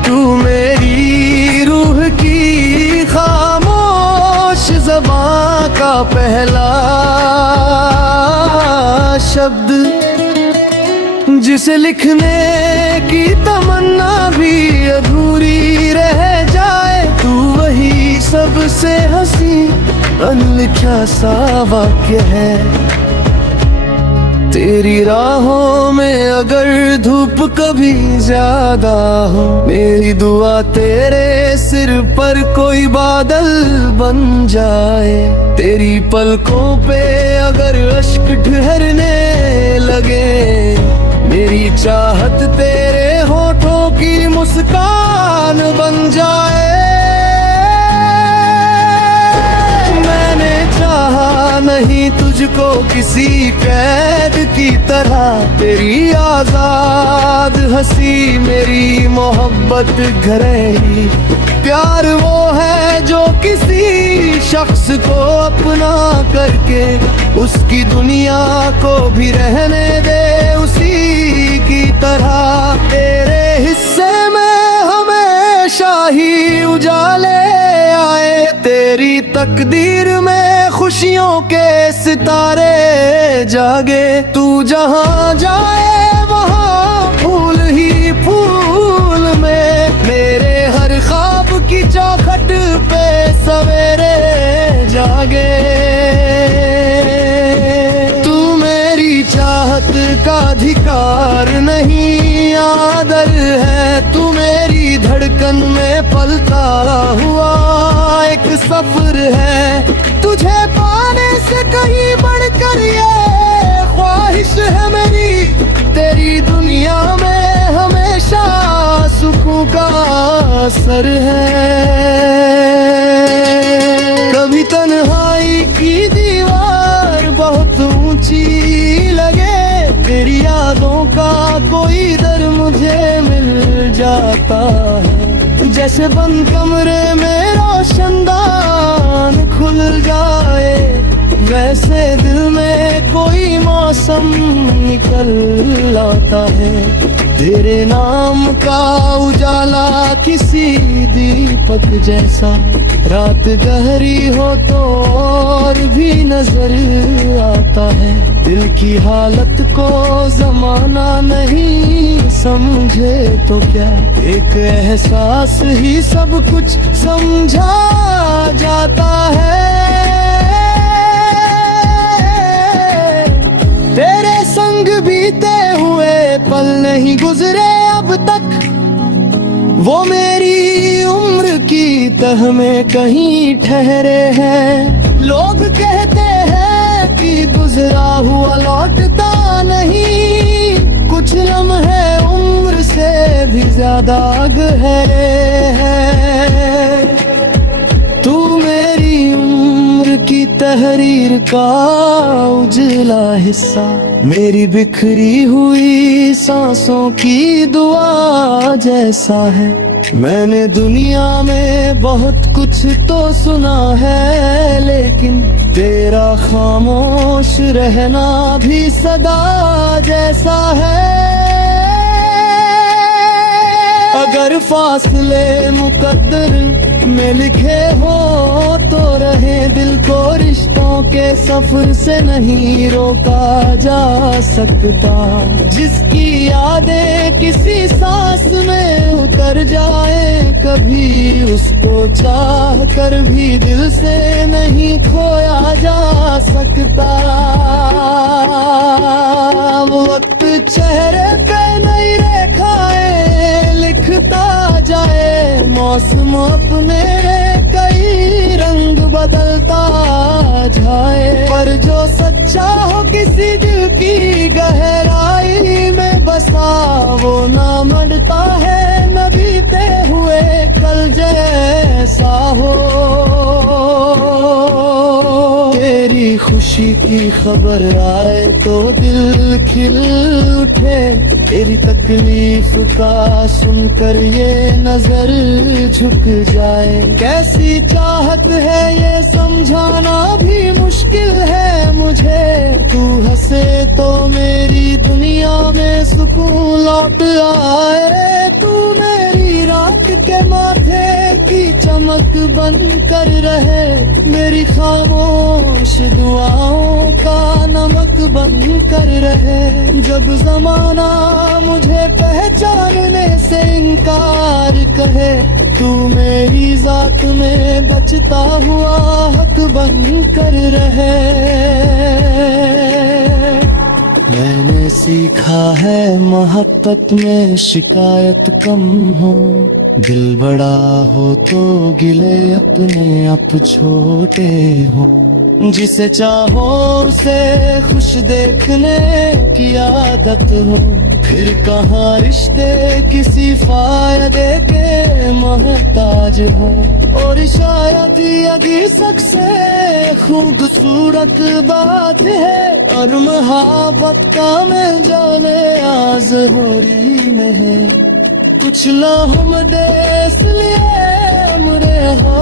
तू मेरी रूह की खामोश ज़बां का पहला शब्द, जिसे लिखने की तमन्ना भी अधूरी रह जाए। तू वही सबसे हंसी अनलिखा सा वाक्य है। तेरी राहों में अगर धूप कभी ज्यादा हो, मेरी दुआ तेरे सिर पर कोई बादल बन जाए। तेरी पलकों पे अगर अश्क ठहरने लगे, मेरी चाहत तेरे होठों की मुस्कान बन जाए। मैंने चाहा नहीं तुझे मुझको किसी कैद की तरह। तेरी आजाद हंसी मेरी मोहब्बत घरेरी। प्यार वो है जो किसी शख्स को अपना करके उसकी दुनिया को भी रहने दे उसी की तरह। तेरे हिस्से में हमेशा ही उजाले आए, तेरी तकदीर में खुशियों के सितारे जागे। तू जहाँ जाए वहाँ फूल ही फूल में, मेरे हर ख्वाब की चौखट पे सवेरे जागे। तू मेरी चाहत का अधिकार नहीं आदर है, तू मेरी धड़कन में पलता हुआ एक सफर है। तुझे पाने से कहीं बढ़कर ये ख्वाहिश है मेरी, तेरी दुनिया में हमेशा सुकून का असर है। कभी तन्हाई की दीवार बहुत ऊंची लगे, तेरी यादों का कोई दर मुझे मिल जाता है। जैसे बंद कमरे में रोशनदान खुल जाए, वैसे दिल में कोई मौसम निकल आता है। तेरे नाम का उजाला किसी दीपक जैसा, रात गहरी हो तो और भी नजर आता है। दिल की हालत को जमाना नहीं समझे तो क्या, एक एहसास ही सब कुछ समझा जाता है। तेरे संग बीते हुए पल नहीं गुजरे अब तक, वो मेरी उम्र की तह में कहीं ठहरे हैं। लोग कहते हैं कि गुजरा हुआ लौटता नहीं, कुछ लम्हे उम्र से भी ज्यादा गहरे हैं। तू मेरी उम्र की तहरीर का उजला हिस्सा, मेरी बिखरी हुई सांसों की दुआ जैसा है। मैंने दुनिया में बहुत कुछ तो सुना है, लेकिन तेरा खामोश रहना भी सदा जैसा है। अगर फासले मुकद्दर में लिखे हो तो रहे, दिल को रिश्तों के सफर से नहीं रोका जा सकता। जिसकी यादें किसी सांस में उतर जाए, कभी उसको चाह कर भी दिल से नहीं खोया जा सकता। वक्त चेहरे पे नई रेखाएं लिखता जाए, मौसम अपने कई रंग बदलता जाए, पर जो सच्चा हो किसी दिल की गहराई में बसा, वो ना मरता है न बीते हुए कल जैसा हो। तेरी खुशी की खबर आए तो दिल खिल उठे, तेरी तकलीफ का सुनकर ये नजर झुक जाए। कैसी चाहत है ये समझाना भी मुश्किल है मुझे, तू हंसे तो मेरी दुनिया में सुकून लौट आए। तू मेरी रात के माथे की चमक बन कर रहे, मेरी खामोश दुआओं का नमक बन कर रहे। जब जमाना मुझे पहचानने से इनकार कहे, तू मेरी जात में बचता हुआ हक बन कर रहे। मैंने सीखा है मोहब्बत में शिकायत कम हो, दिल बड़ा हो तो गिले अपने आप छोटे हो। जिसे चाहो उसे खुश देखने की आदत हो, फिर कहाँ रिश्ते किसी फायदे के मोहताज हो। और शायद यही सबसे खूबसूरत बात है, और मोहब्बत का मैं जाने आज हो रही में है। कुछ लम्हे देश लिए हमरे हो।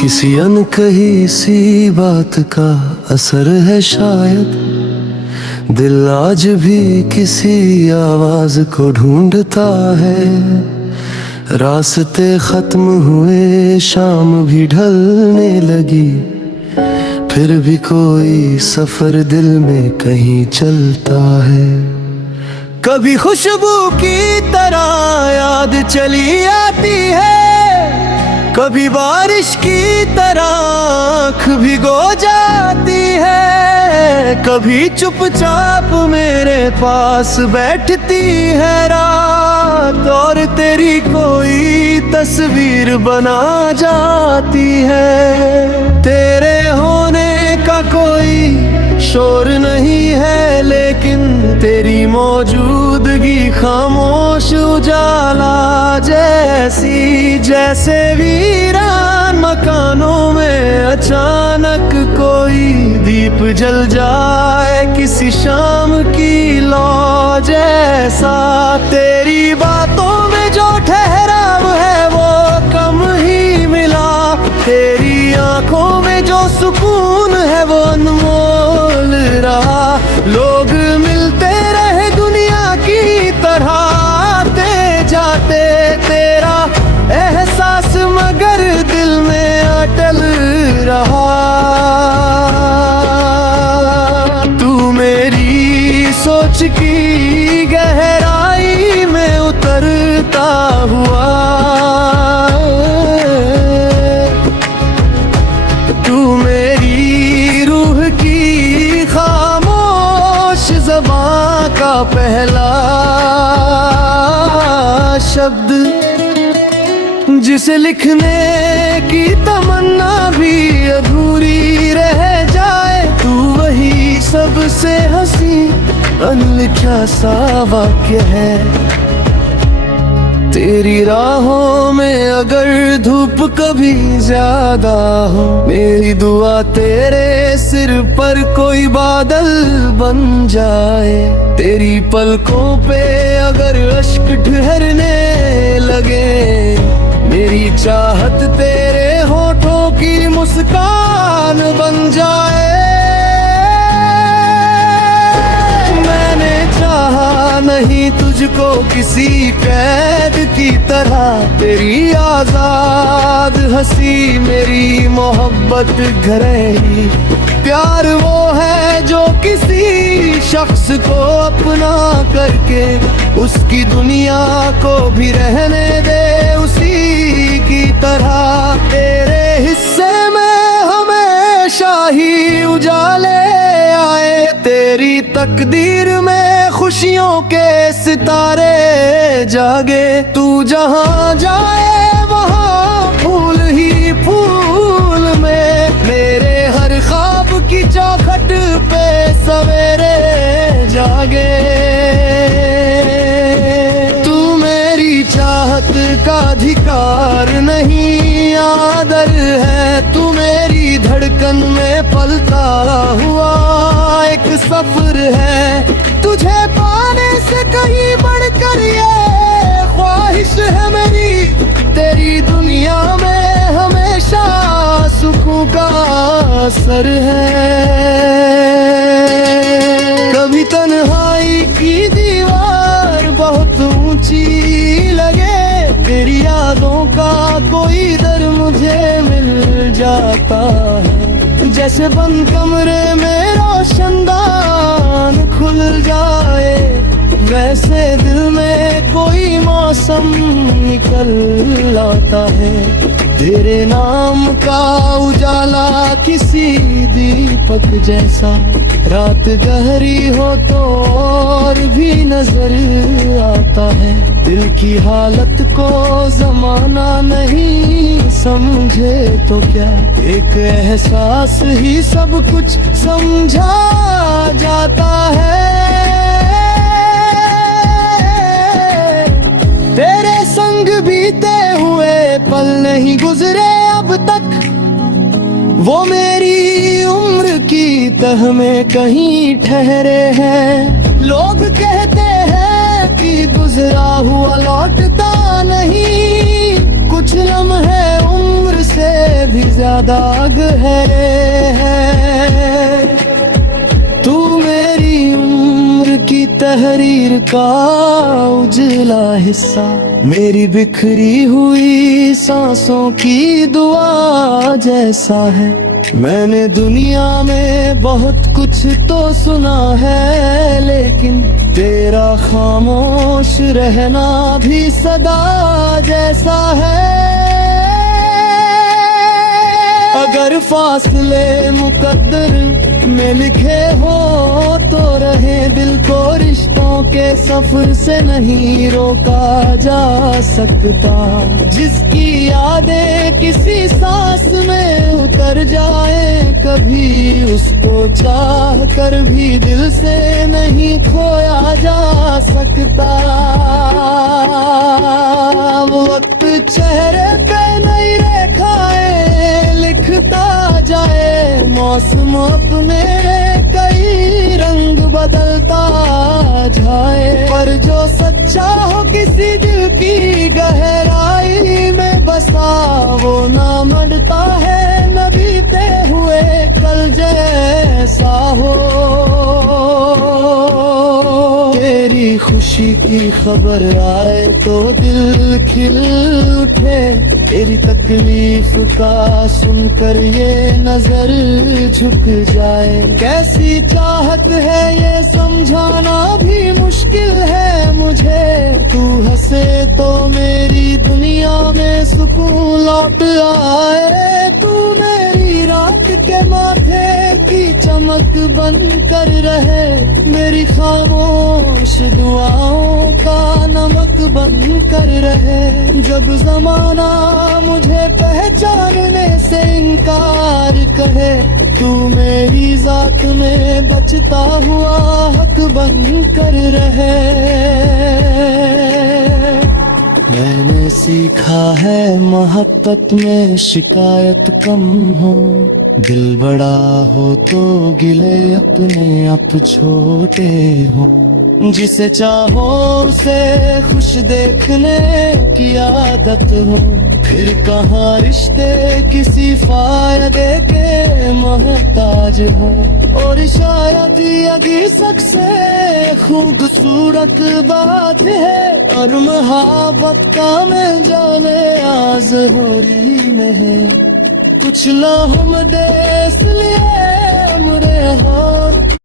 किसी अनकही सी बात का असर है शायद, दिल आज भी किसी आवाज को ढूंढता है। रास्ते खत्म हुए, शाम भी ढलने लगी, फिर भी कोई सफर दिल में कहीं चलता है। कभी खुशबू की तरह याद चली आती है, कभी बारिश की तरह आँख भिगो जाती है, कभी चुपचाप मेरे पास बैठती है रात और तेरी कोई तस्वीर बना जाती है। तेरे होने का कोई शोर नहीं है, लेकिन तेरी मौजूदगी खामोश उजाला जैसी, जैसे वीरान मकानों में अचानक कोई दीप जल जाए किसी शाम की लौ जैसा। तेरी बातों में जो ठहराव है वो कम ही मिला, तेरी आंखों में जो सुकून है वो अनमोल रहा। लोग मिलते रहे दुनिया की तरह, आते जाते तेरा एहसास मगर दिल में अटल रहा। तू मेरी सोच की गहराई में उतरता हुआ, तू मेरी रूह की खामोश ज़बां का पहला शब्द, जिसे लिखने की तमन्ना भी अधूरी रह जाए। तू वही सबसे हंसी अनलिखा सा वाक्य है। तेरी राहों में अगर धूप कभी ज्यादा हो, मेरी दुआ तेरे सिर पर कोई बादल बन जाए। तेरी पलकों पे अगर अश्क ठहरने लगे, मेरी चाहत तेरे होठों की मुस्कान बन जाए। मैंने चाहा नहीं तुझको किसी कैद की तरह, तेरी आजाद हंसी मेरी मोहब्बत घरेरी। प्यार वो है जो किसी शख्स को अपना करके उसकी दुनिया को भी रहने दे उसी की तरह। तेरे हिस्से में हमेशा ही उजाले आए, तेरी तकदीर में खुशियों के सितारे जागे। तू जहाँ जाए वहाँ फूल ही फूल में, मेरे हर ख्वाब की चौखट पे सवेरे जागे। तू मेरी चाहत का अधिकार नहीं आदर है, तू मेरी धड़कन में पलता हुआ एक सफर है। तुझे पाने से कहीं बढ़कर ये ख्वाहिश है मेरी, तेरी दुनिया में हमेशा सुकून का असर है। कभी तन्हाई की दीवार बहुत ऊंची लगे, तेरी यादों का कोई दर मुझे मिल जाता है। जैसे बंद कमरे में रोशनदान खुल जाए, वैसे दिल में कोई मौसम निकल आता है। तेरे नाम का उजाला किसी दीपक जैसा, रात गहरी हो तो और भी नजर आता है। दिल की हालत को जमाना नहीं समझे तो क्या, एक एहसास ही सब कुछ समझा जाता है। तेरे संग बीते हुए पल नहीं गुजरे अब तक, वो मेरी उम्र की तह में कहीं ठहरे हैं। लोग कहते हैं कि गुजरा हुआ लौटता नहीं, कुछ लम्हे उम्र से से भी ज्यादा गहरे हैं। तू मेरी उम्र की तहरीर का उजला हिस्सा, मेरी बिखरी हुई सांसों की दुआ जैसा है। मैंने दुनिया में बहुत कुछ तो सुना है, लेकिन तेरा खामोश रहना भी सदा जैसा है। अगर फासले मुकद्दर में लिखे हो तो रहे, दिल को रिश्तों के सफर से नहीं रोका जा सकता। जिसकी यादें किसी सांस में उतर जाए, कभी उसको चाह कर भी दिल से नहीं खोया जा सकता। वक्त चेहरे पे नई रेखाएं लिखता जाए, मौसम अपने कई रंग बदलता जाए, पर जो सच्चा हो किसी दिल की गहराई में बसा, वो ना मरता है न बीते हुए कल जैसा हो। तेरी खुशी की खबर आए तो दिल खिल उठे, तेरी तकलीफ का सुनकर ये नजर झुक जाए। कैसी चाहत है ये समझाना भी मुश्किल है मुझे, तू हंसे तो मेरी दुनिया में सुकून लौट आए। तू मेरी रात के माथे की चमक बन कर रहे, मेरी खामोश दुआओं का नमक बन कर रहे। जब जमाना मुझे पहचानने से इनकार कहे, तू मेरी जात में बचता हुआ हक बन कर रहे। मैंने सीखा है मोहब्बत में शिकायत कम हो, दिल बड़ा हो तो गिले अपने आप छोटे हो। जिसे चाहो उसे खुश देखने की आदत हो, फिर कहाँ रिश्ते किसी फायदे के मोहताज हो। और शायद यही सबसे खूबसूरत बात है, और मोहब्बत का मिल जाने आज हो रही में है। कुछ लम्हे दे इसलिए उम्र हो